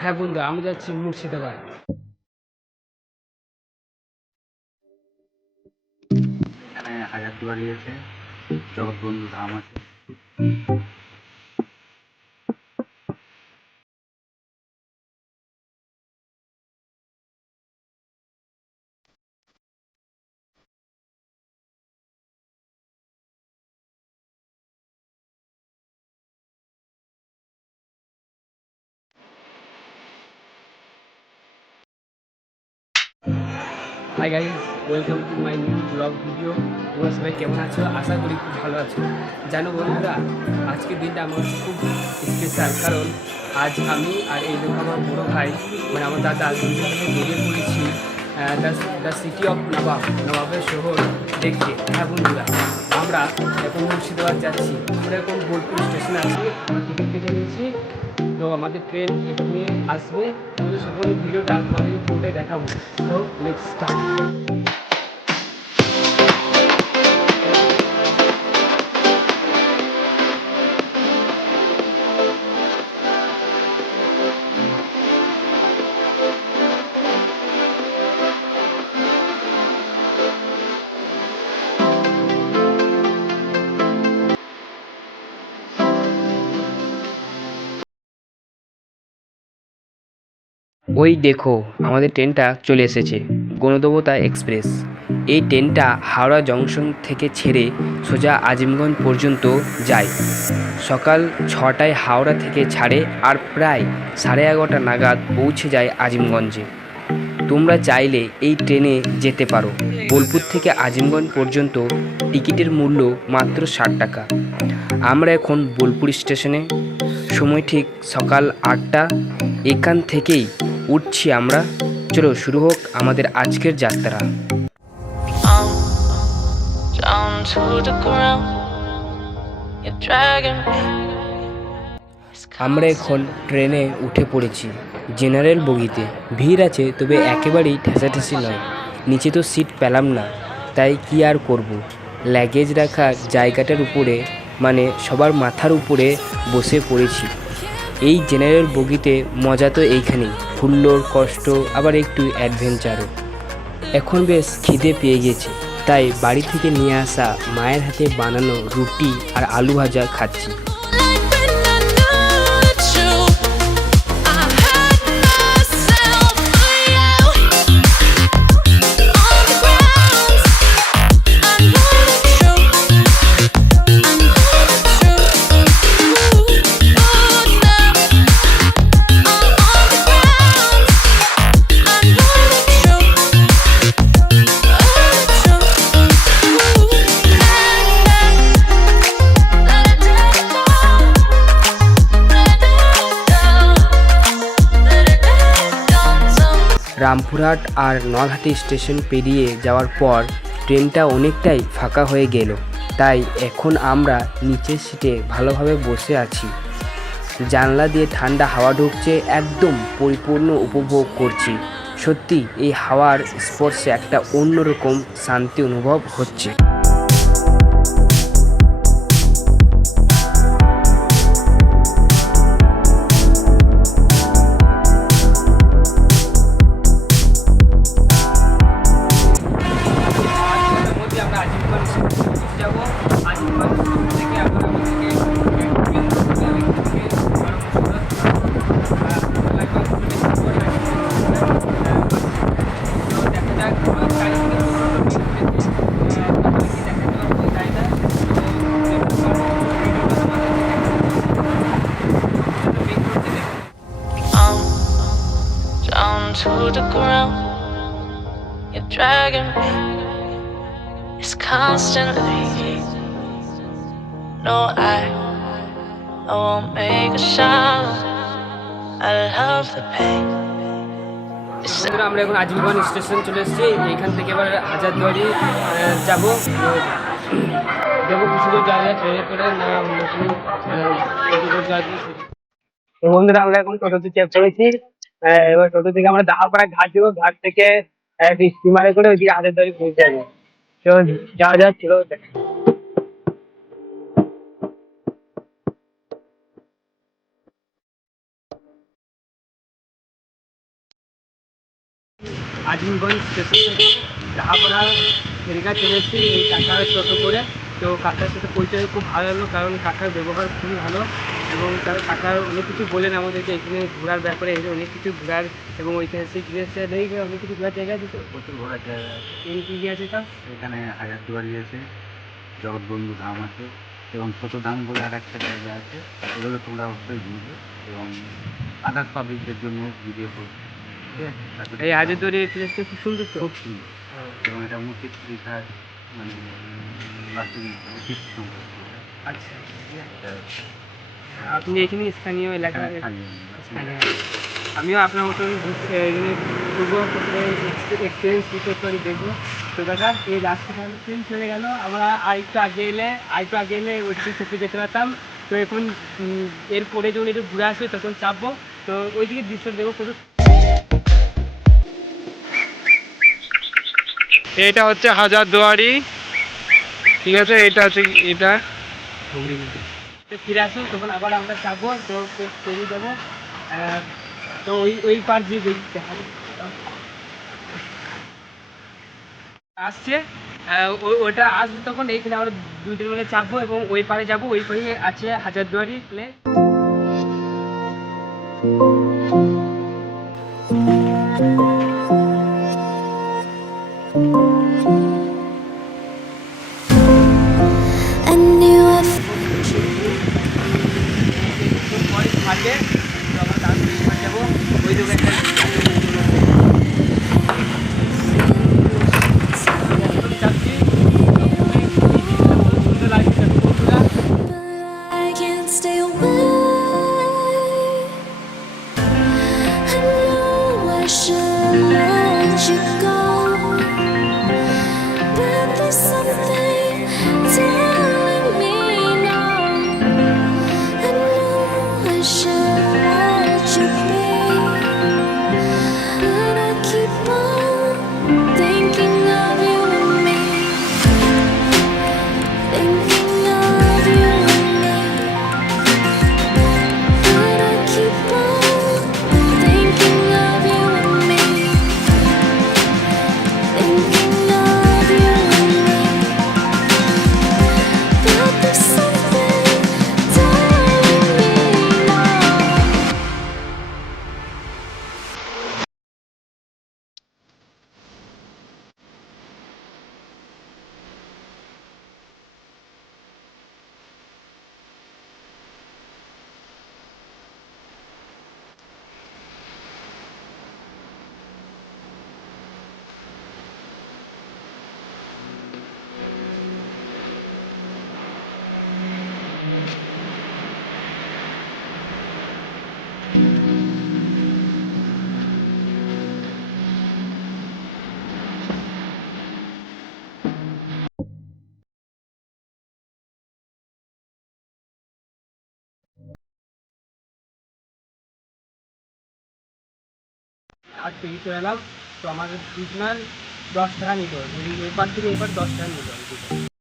হ্যাঁ বন্ধু আমি যাচ্ছি মুর্শিদাবাদ। এখানে হাজারদুয়ারি আছে জগৎবন্ধু ধাম আছে। Hi guys welcome to my new vlog video তোমরা সবাই কেমন আছো? আশা করি খুব ভালো আছো। জানো বন্ধুরা আজকের দিনটা আমার খুব স্পেশাল কারণ আজ আমি আর এই দেখো আমার বড় ভাই মানে আমার দাদা দুজন বেরিয়ে পড়েছি দ্য সিটি অফ নবাব নবাবের শহর দেখতে। হ্যাঁ বন্ধুরা, আমরা এখন মুর্শিদাবাদ যাচ্ছি। আমরা এখন বোলপুর স্টেশনে আছি। টিকিট কেটে নিয়েছি। তো আমাদের ট্রেন নিয়ে আসবে। তাহলে সকল ভিডিওটা আপনাদের ফোনটায় দেখাবো। তো নেক্সট স্টার্ট ওই দেখো, আমাদের ট্রেনটা চলে এসেছে, গণদেবতা এক্সপ্রেস। এই ট্রেনটা হাওড়া জংশন থেকে ছেড়ে সোজা আজিমগঞ্জ পর্যন্ত যায়। সকাল ছটায় হাওড়া থেকে ছাড়ে আর প্রায় সাড়ে এগারোটা নাগাদ পৌঁছে যায় আজিমগঞ্জে। তোমরা চাইলে এই ট্রেনে যেতে পারো। বোলপুর থেকে আজিমগঞ্জ পর্যন্ত টিকিটের মূল্য মাত্র ষাট টাকা। আমরা এখন বোলপুর স্টেশনে। সময় ঠিক সকাল আটটা। এখান থেকেই উঠছি আমরা। চলো শুরু হোক আমাদের আজকের যাত্রা। আমরা এখন ট্রেনে উঠে পড়েছি। জেনারেল বগিতে। ভিড় আছে, তবে একেবারেই ঠেসাঠেসি নয়। নিচে তো সিট পেলাম না, তাই কি আর করব? লাগেজ রাখার জায়গাটার উপরে মানে সবার মাথার উপরে বসে পড়েছি। এই জেনারেল বগিতে মজা তো এইখানেই। হুল্লোর কষ্ট, আবার একটু অ্যাডভেঞ্চারও। এখন বেশ খিদে পেয়ে গেছে, তাই বাড়ি থেকে নিয়ে আসা মায়ের হাতে বানানো রুটি আর আলু ভাজা খাচ্ছি। রামপুরহাট আর নলহাটি স্টেশন পেরিয়ে যাওয়ার পর ট্রেনটা অনেকটাই ফাঁকা হয়ে গেল। তাই এখন আমরা নিচের সিটে ভালোভাবে বসে আছি। জানলা দিয়ে ঠান্ডা হাওয়া ঢুকছে, একদম পরিপূর্ণ উপভোগ করছি। সত্যি, এই হাওয়ার স্পর্শে একটা অন্যরকম শান্তি অনুভব হচ্ছে। মধ্যে আমরা আজিমগঞ্জ যাব আজিমগঞ্জ থেকে আমরা ওদিকে I'm down to the ground. You're dragging me. Constantly. No, I, I won't make a sound. I love the pain. আমরা এখন আজীবন স্টেশন চলে এসেছি এখান থেকে এবার হাজারদুয়ারি যাব যাব কিছু দূর যাওয়া ট্রেনে করে না অন্য কোনো বন্ধুরা আমরা এখন টোটোতে চেক করেছি এবার টোটো থেকে আমরা দাহাপাড়া ঘাট যাব ঘাট থেকে স্টিমারে করে ওইদিকে হাজারদুয়ারি পৌঁছে যাব যা যা ছিল আজিমগঞ্জ স্টেশন থেকে ঢাকাপাড়া ফেরিকা চলে এসেছি। এই কাকার টোটো করে। তো কাকার সাথে পরিচয় খুব ভালো হলো কারণ কাকার ব্যবহার খুবই ভালো। এবং তার কাকার অনেক কিছু বলেন আমাদেরকে এখানে ঘোরার ব্যাপারে এখানে অনেক কিছু ঘোরার এবং ঐতিহাসিক জিনিস নেই অনেক কিছু ঘোরার জায়গা আছে? তো প্রচুর ঘোরার জায়গা আছে। কী কী আছে তা এখানে হাজারদুয়ারি আছে জগৎবন্ধু ধাম আছে এবং ছোট ধাম বলে আর একটা জায়গা আছে। এগুলো তোমরা অবশ্যই ঘুরবে এবং আদার্স পাবলিকদের জন্য ভিডিও করবে। ঠিক আছে? তাতে- এই হাজারদুয়ারি প্লেসটা খুব সুন্দর তো? খুব সুন্দর। এবং এটা মুর্শিদ দীঘার মানে। আচ্ছা। আপনি এখানে স্থানীয় এলাকা স্থানীয়। আমিও আপনার মতন ঘুরবো এক্সপিরিয়েন্স দিতে করি দেখব। তো দেখা এই রাস্তাটা ট্রেন চলে গেল। আমরা আরেকটু আগে এলে আরেকটু আগে এলে ওইদিকে চেপে যেতে পারতাম। তো এখন এরপরে যখন একটু ঘুরে আসবে তখন চাপবো। তো ওইদিকে দৃশ্য দেখব কত এটা হচ্ছে হাজারদুয়ারি। ঠিক আছে এটা হচ্ছে এটা ফিরে আসো, তখন আবার আমরা যাব, তো তৈরি যাব। তো ওই ওই পার দিয়ে দেখতে হবে আসছে ওটা আসবে তখন, এইখানে আমরা দুইটার মিলে চাপবো এবং ওই পারে যাব, ওই পারে আছে হাজারদুয়ারি প্লে। আর পেয়ে চলে এলাম। তো আমাদের দুজনের দশ টাকা নিতে হবে এপার থেকে এবার দশ টাকা নিতে হবে